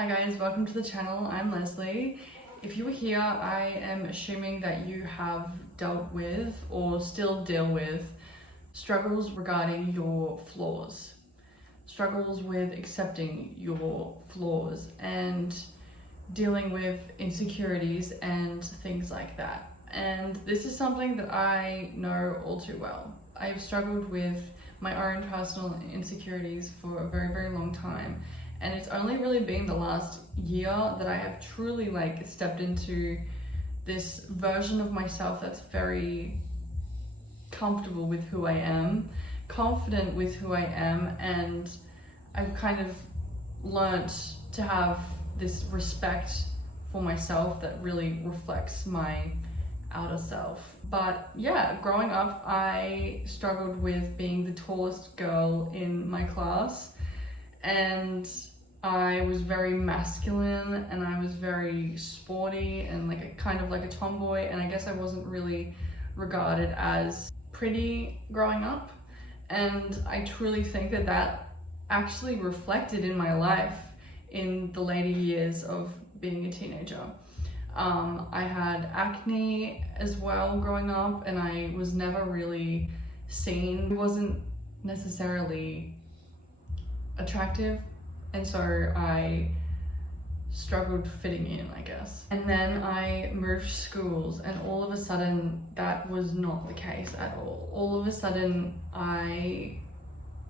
Hi guys, welcome to the channel. I'm Leslie. If you were here, I am assuming that you have dealt with or still deal with struggles regarding your flaws, struggles with accepting your flaws and dealing with insecurities and things like that. And this is something that I know all too well. I've struggled with my own personal insecurities for a very, very long time. And it's only really been the last year that I have truly stepped into this version of myself that's very comfortable with who I am, confident with who I am, and I've kind of learnt to have this respect for myself that really reflects my outer self. But yeah, growing up, I struggled with being the tallest girl in my class, and I was very masculine and I was very sporty and kind of like a tomboy, and I guess I wasn't really regarded as pretty growing up. And I truly think that that actually reflected in my life in the later years of being a teenager. I had acne as well growing up, and I was never really seen. It wasn't necessarily attractive, and so I struggled fitting in, I guess. And then I moved schools, and all of a sudden that was not the case at all. All of a sudden I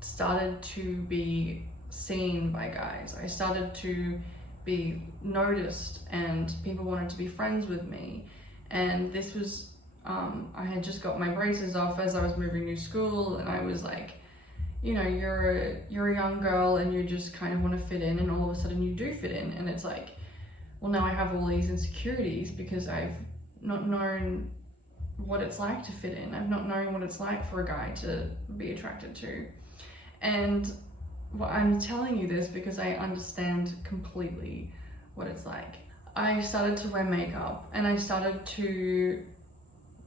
started to be seen by guys. I started to be noticed and people wanted to be friends with me. And this was, I had just got my braces off as I was moving to school, and I was like, you know, you're a young girl and you just kind of want to fit in, and all of a sudden you do fit in, and it's like, well, now I have all these insecurities because I've not known what it's like to fit in. I've not known what it's like for a guy to be attracted to. And well, I'm telling you this because I understand completely what it's like. I started to wear makeup and I started to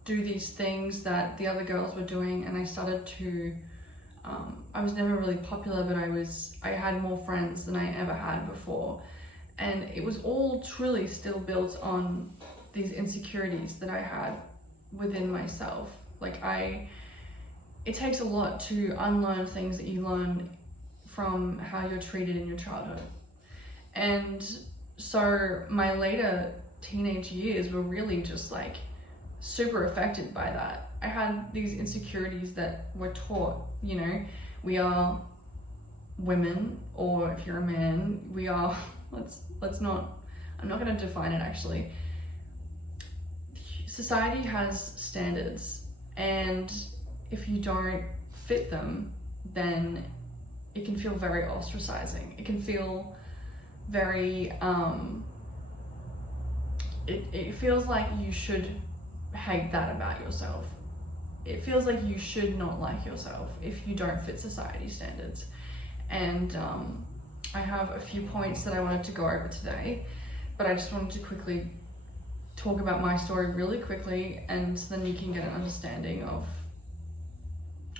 do these things that the other girls were doing, and I started to I was never really popular, but I had more friends than I ever had before. And it was all truly still built on these insecurities that I had within myself. It takes a lot to unlearn things that you learn from how you're treated in your childhood. And so my later teenage years were really just super affected by that. I had these insecurities that were taught, you know, we are women, or if you're a man, we are, I'm not going to define it actually. Society has standards, and if you don't fit them, then it can feel very ostracizing. It can feel very, it feels like you should hate that about yourself. It feels like you should not like yourself if you don't fit society standards. And I have a few points that I wanted to go over today, but I just wanted to quickly talk about my story really quickly, and then you can get an understanding of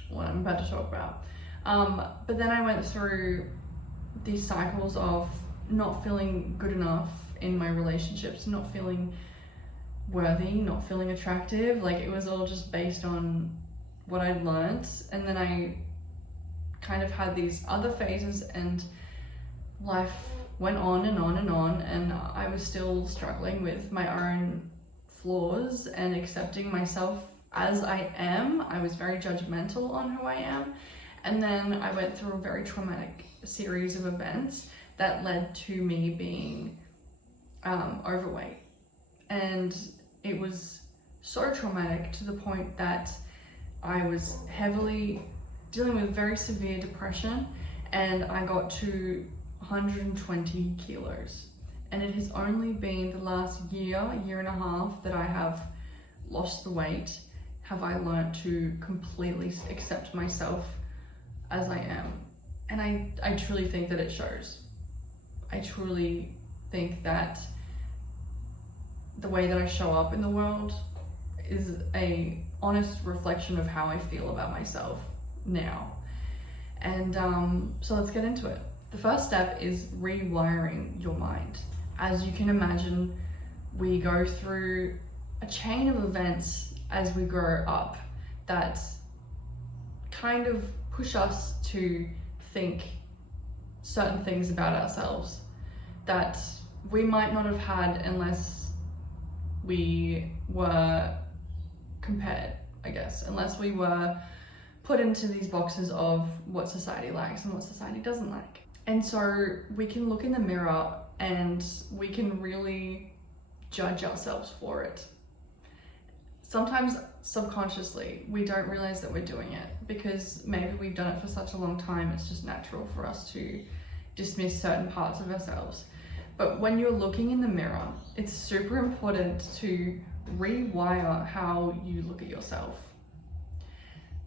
what I'm about to talk about. But then I went through these cycles of not feeling good enough in my relationships, not feeling worthy, not feeling attractive. It was all just based on what I'd learned. And then I kind of had these other phases, and life went on and on and on, and I was still struggling with my own flaws and accepting myself as I am. I was very judgmental on who I am. And then I went through a very traumatic series of events that led to me being overweight. And it was so traumatic to the point that I was heavily dealing with very severe depression, and I got to 120 kilos. And it has only been the last year and a half that I have lost the weight, have I learned to completely accept myself as I am. And I truly think that it shows. I truly think that the way that I show up in the world is a honest reflection of how I feel about myself now. And so let's get into it. The first step is rewiring your mind. As you can imagine, we go through a chain of events as we grow up that kind of push us to think certain things about ourselves that we might not have had unless we were compared, I guess, unless we were put into these boxes of what society likes and what society doesn't like. And so we can look in the mirror and we can really judge ourselves for it. Sometimes subconsciously, we don't realize that we're doing it because maybe we've done it for such a long time, it's just natural for us to dismiss certain parts of ourselves. But when you're looking in the mirror, it's super important to rewire how you look at yourself.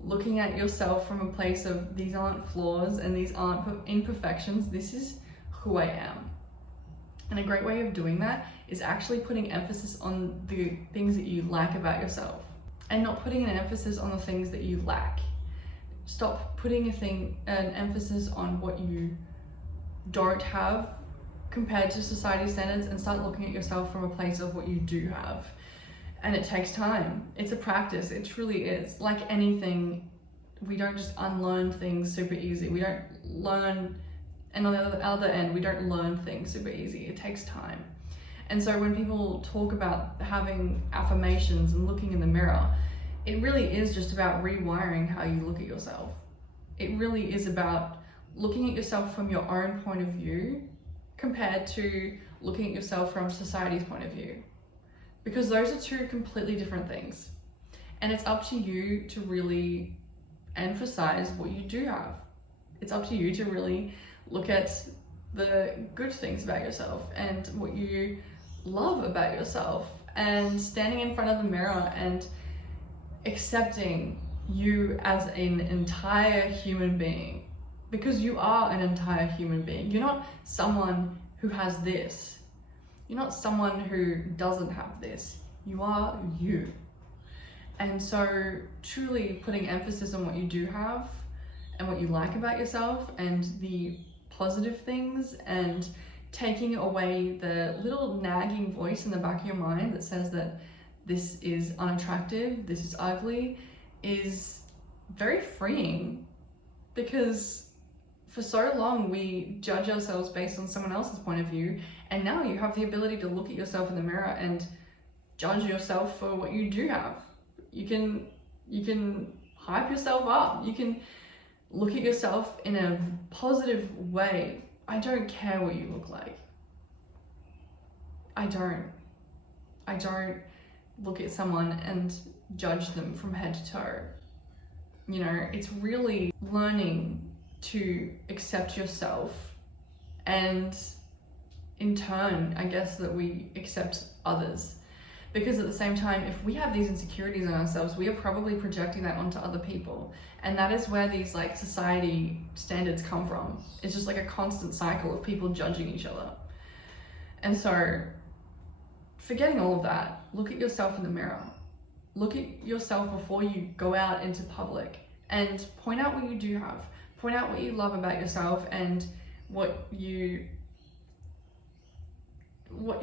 Looking at yourself from a place of these aren't flaws and these aren't imperfections, this is who I am. And a great way of doing that is actually putting emphasis on the things that you like about yourself and not putting an emphasis on the things that you lack. Stop putting an emphasis on what you don't have compared to society standards and start looking at yourself from a place of what you do have. And it takes time. It's a practice. It truly is. Like anything, we don't just unlearn things super easy. We don't learn, and on the other end, we don't learn things super easy. It takes time. And so when people talk about having affirmations and looking in the mirror, it really is just about rewiring how you look at yourself. It really is about looking at yourself from your own point of view compared to looking at yourself from society's point of view. Because those are two completely different things. And it's up to you to really emphasize what you do have. It's up to you to really look at the good things about yourself and what you love about yourself, and standing in front of the mirror and accepting you as an entire human being, because you are an entire human being. You're not someone who has this. You're not someone who doesn't have this. You are you. And so truly putting emphasis on what you do have and what you like about yourself and the positive things, and taking away the little nagging voice in the back of your mind that says that this is unattractive, this is ugly, is very freeing. Because for so long we judge ourselves based on someone else's point of view, and now you have the ability to look at yourself in the mirror and judge yourself for what you do have. You can hype yourself up. You can look at yourself in a positive way. I don't care what you look like. I don't look at someone and judge them from head to toe. You know, it's really learning to accept yourself, and in turn, I guess that we accept others. Because at the same time, if we have these insecurities in ourselves, we are probably projecting that onto other people. And that is where these like society standards come from. It's just like a constant cycle of people judging each other. And so, forgetting all of that, look at yourself in the mirror. Look at yourself before you go out into public and point out what you do have. Point out what you love about yourself and who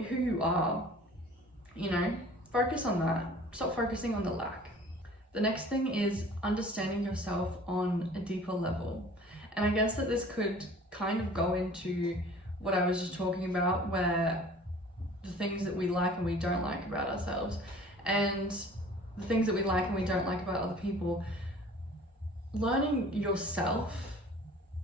you are. You know, focus on that. Stop focusing on the lack. The next thing is understanding yourself on a deeper level. And I guess that this could kind of go into what I was just talking about, where the things that we like and we don't like about ourselves, and the things that we like and we don't like about other people. Learning yourself,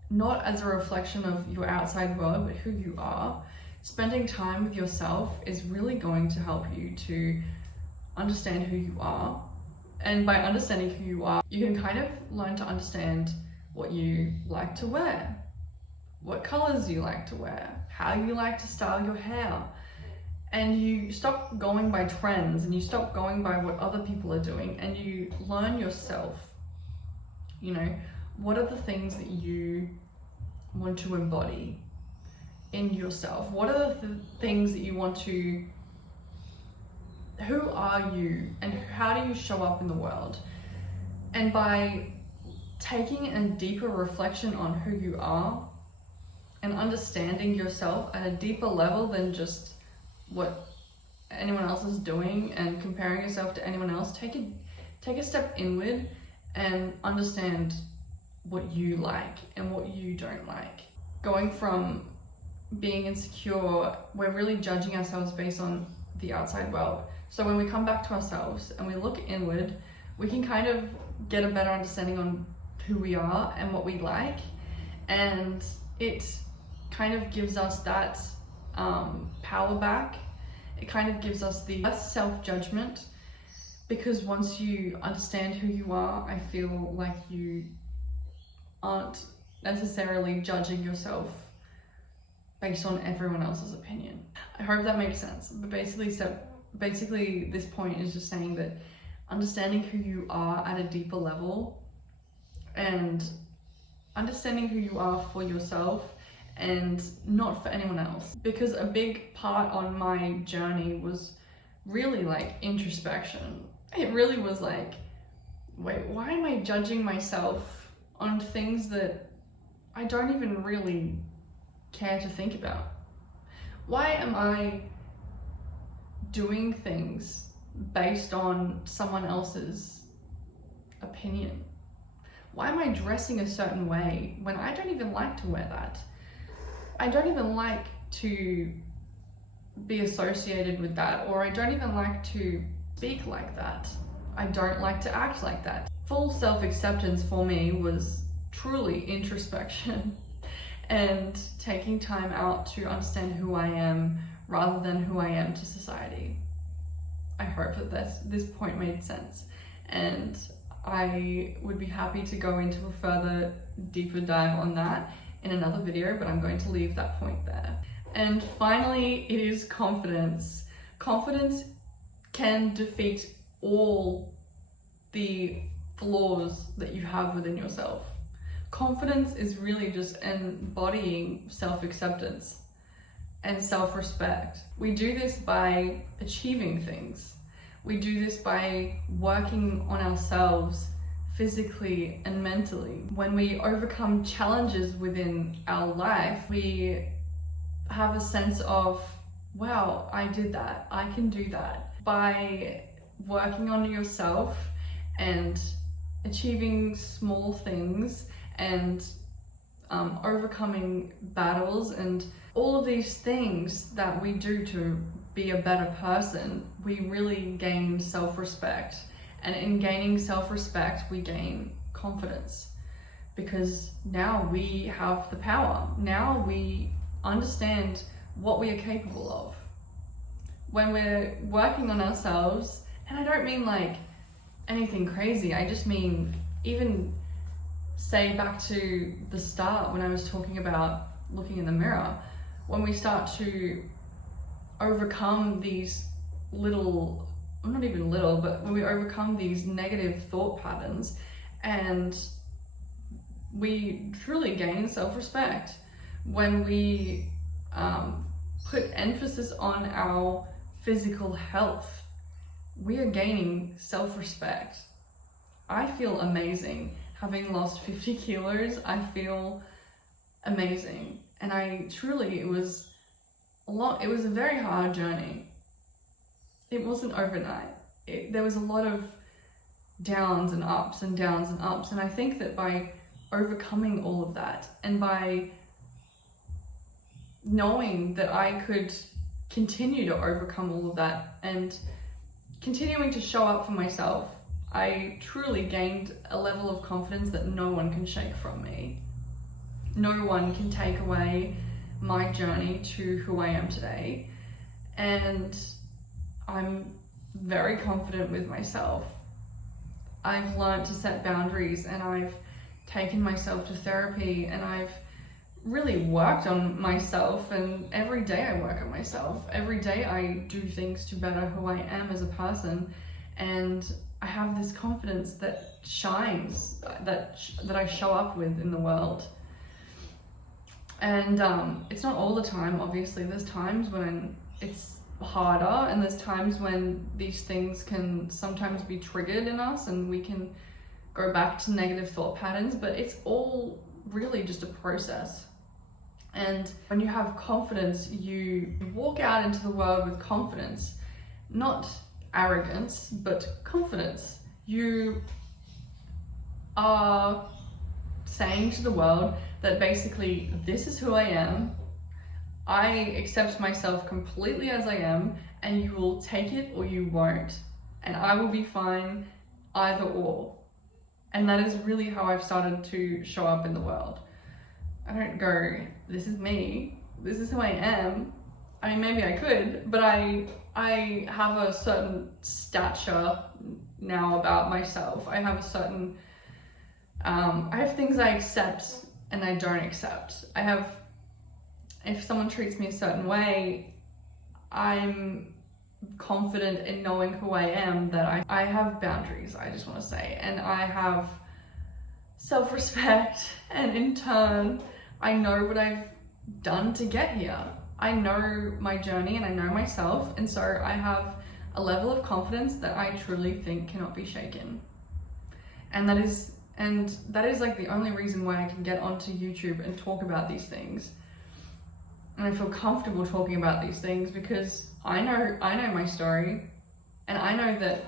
not as a reflection of your outside world, but who you are. Spending time with yourself is really going to help you to understand who you are. And by understanding who you are, you can kind of learn to understand what you like to wear, what colors you like to wear, how you like to style your hair. And you stop going by trends and you stop going by what other people are doing, and you learn yourself. You know, what are the things that you want to embody in yourself? What are the things that you want to, who are you and how do you show up in the world? And by taking a deeper reflection on who you are, and understanding yourself at a deeper level than just what anyone else is doing and comparing yourself to anyone else, take a step inward and understand what you like and what you don't like. Going from being insecure, we're really judging ourselves based on the outside world. So when we come back to ourselves and we look inward, we can kind of get a better understanding on who we are and what we like, and it kind of gives us that power back. It kind of gives us the less self-judgment, because once you understand who you are, I feel like you aren't necessarily judging yourself based on everyone else's opinion. I hope that makes sense. But basically this point is just saying that understanding who you are at a deeper level and understanding who you are for yourself and not for anyone else. Because a big part on my journey was really like introspection. It really was like, wait, why am I judging myself on things that I don't even really care to think about? Why am I doing things based on someone else's opinion? Why am I dressing a certain way when I don't even like to wear that? I don't even like to be associated with that, or I don't even like to speak like that. I don't like to act like that. Full self-acceptance for me was truly introspection and taking time out to understand who I am rather than who I am to society. I hope that this point made sense, and I would be happy to go into a further deeper dive on that in another video, but I'm going to leave that point there. And finally, it is confidence. Confidence can defeat all the flaws that you have within yourself. Confidence is really just embodying self-acceptance and self-respect. We do this by achieving things. We do this by working on ourselves physically and mentally. When we overcome challenges within our life, we have a sense of, wow, I did that, I can do that. By working on yourself and achieving small things and overcoming battles and all of these things that we do to be a better person, we really gain self-respect. And in gaining self-respect, we gain confidence, because now we have the power. Now we understand what we are capable of. When we're working on ourselves, and I don't mean like anything crazy, I just mean even say back to the start when I was talking about looking in the mirror, when we start to overcome these little, not even little, but when we overcome these negative thought patterns and we truly gain self-respect, when we put emphasis on our physical health, we are gaining self-respect. I feel amazing. Having lost 50 kilos, I feel amazing. And it was a very hard journey. It wasn't overnight. There was a lot of downs and ups and downs and ups. And I think that by overcoming all of that and by knowing that I could continue to overcome all of that and continuing to show up for myself, I truly gained a level of confidence that no one can shake from me. No one can take away my journey to who I am today. And I'm very confident with myself. I've learned to set boundaries, and I've taken myself to therapy, and I've really worked on myself, and every day I work on myself. Every day I do things to better who I am as a person, and I have this confidence that shines, that I show up with in the world. And it's not all the time, obviously. There's times when it's harder, and there's times when these things can sometimes be triggered in us and we can go back to negative thought patterns, but it's all really just a process. And when you have confidence, you walk out into the world with confidence, not arrogance, but confidence. You are saying to the world that basically, this is who I am. I accept myself completely as I am, and you will take it or you won't. And I will be fine either or. And that is really how I've started to show up in the world. I don't go, this is me, this is who I am. I mean, maybe I could, but I have a certain stature now about myself. I have a certain, I have things I accept and I don't accept. If someone treats me a certain way, I'm confident in knowing who I am, that I have boundaries, I just want to say, and I have self-respect, and in turn, I know what I've done to get here. I know my journey and I know myself, and so I have a level of confidence that I truly think cannot be shaken. And that is like the only reason why I can get onto YouTube and talk about these things. And I feel comfortable talking about these things because I know my story, and I know that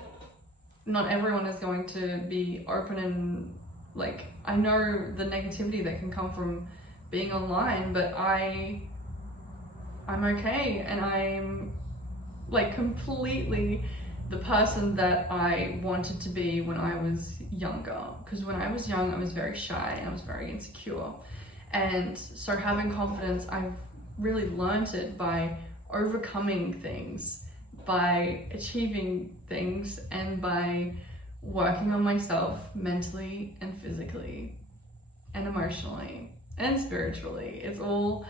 not everyone is going to be open, and like, I know the negativity that can come from being online, but I'm okay, and I'm like completely the person that I wanted to be when I was younger. Because when I was young, I was very shy and I was very insecure. And so having confidence, I've really learned it by overcoming things, by achieving things, and by working on myself mentally and physically and emotionally and spiritually. It's all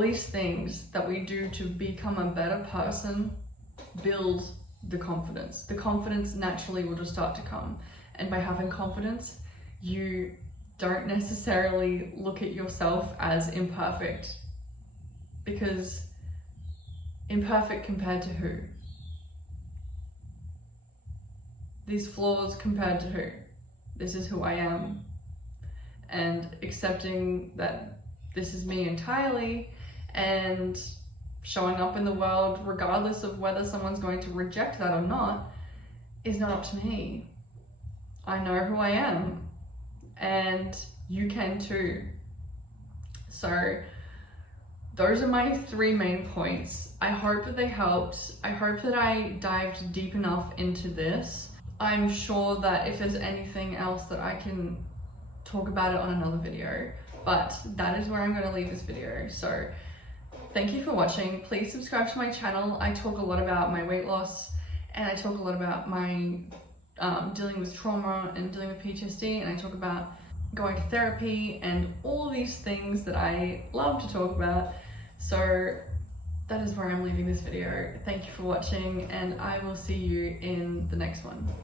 these things that we do to become a better person build the confidence. The confidence naturally will just start to come. And by having confidence, you don't necessarily look at yourself as imperfect, because imperfect compared to who? These flaws compared to who? This is who I am. And accepting that this is me entirely, and showing up in the world regardless of whether someone's going to reject that or not is not up to me. I know who I am, and you can too. So those are my 3 main points. I hope that they helped. I hope that I dived deep enough into this. I'm sure that if there's anything else that I can talk about it on another video, but that is where I'm going to leave this video. So thank you for watching. Please subscribe to my channel. I talk a lot about my weight loss, and I talk a lot about my dealing with trauma and dealing with PTSD, and I talk about going to therapy and all these things that I love to talk about. So that is where I'm leaving this video. Thank you for watching, and I will see you in the next one.